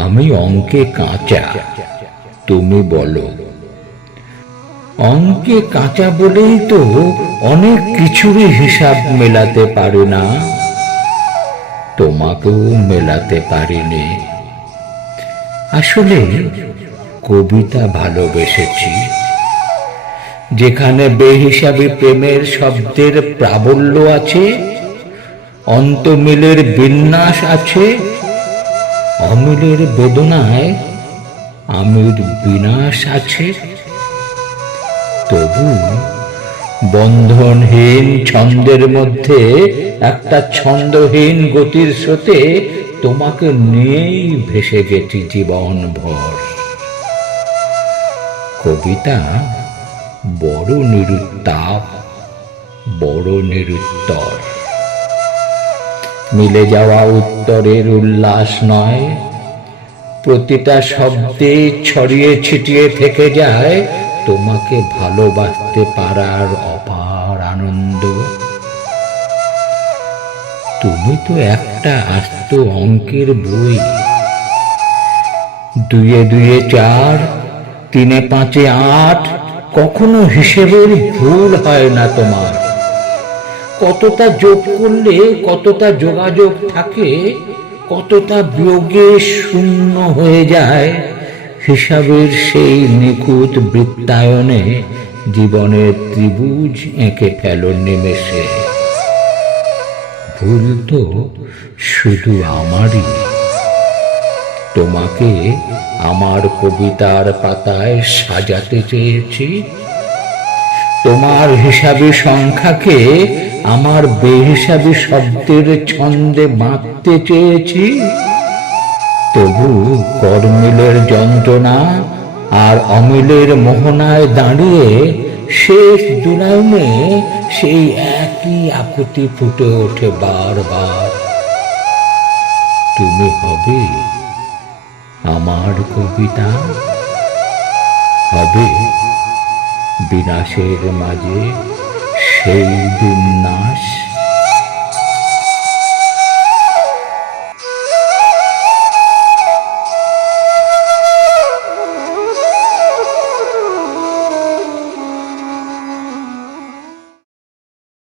আমি অঙ্কে কাঁচা। তুমি বলো। অঙ্কে কাঁচা বলেই তো অনেক কিছুরই হিসাব মেলাতে পারি না। তোমাকেও মেলাতে পারিনি। আসলে কবিতা ভালোবেসেছি। যেখানে বেহিসাবি প্রেমের শব্দের প্রাবল্য আছে, অন্তমিলের বিন্যাস আছে অমিলের বেদনায় আমির বিনাশ আছে। তবু বন্ধনহীন ছন্দের মধ্যে একটা ছন্দহীন গতির স্রোতে তোমাকে নিয়েই ভেসে গেছি জীবন ভর কবিতা বড় নিরুত্তাপ, বড় নিরুত্তর। মিলে যাওয়া উত্তরের উল্লাস নয়। প্রতিটা শব্দে ছড়িয়ে ছিটিয়ে থেকে যায় তোমাকে ভালোবাসতে পারার অপার আনন্দ। তুমি তো একটা আস্ত অঙ্কের বই। দুয়ে দুয়ে চার, তিনে পাঁচে আট, কখনো হিসেবের ভুল হয় না তোমার। কতটা যোগ করলে, কতটা যোগাযোগ থাকে, কতটা বিয়োগে শূন্য হয়ে যায়, হিসাবের সেই নিখুঁত বৃত্তায়নে জীবনের ত্রিভুজ এঁকে ফেলো নিমেষে। ভুল তো শুধু আমারই। তোমাকে আমার কবিতার পাতায় সাজাতে চেয়েছি। তোমার হিসাবি সংখ্যাকে আমার বেহিসাবি শব্দের ছন্দে বাঁধতে চেয়েছি। তবু কর্মিলের যন্ত্রণা আর অমিলের মোহনায় দাঁড়িয়ে শেষ দুলাইনে সেই একই আকুতি ফুটে ওঠে বারবার। তুমি হবে আমার কবিতা, হবে বিনাশের মাঝে সেই বিন্যাস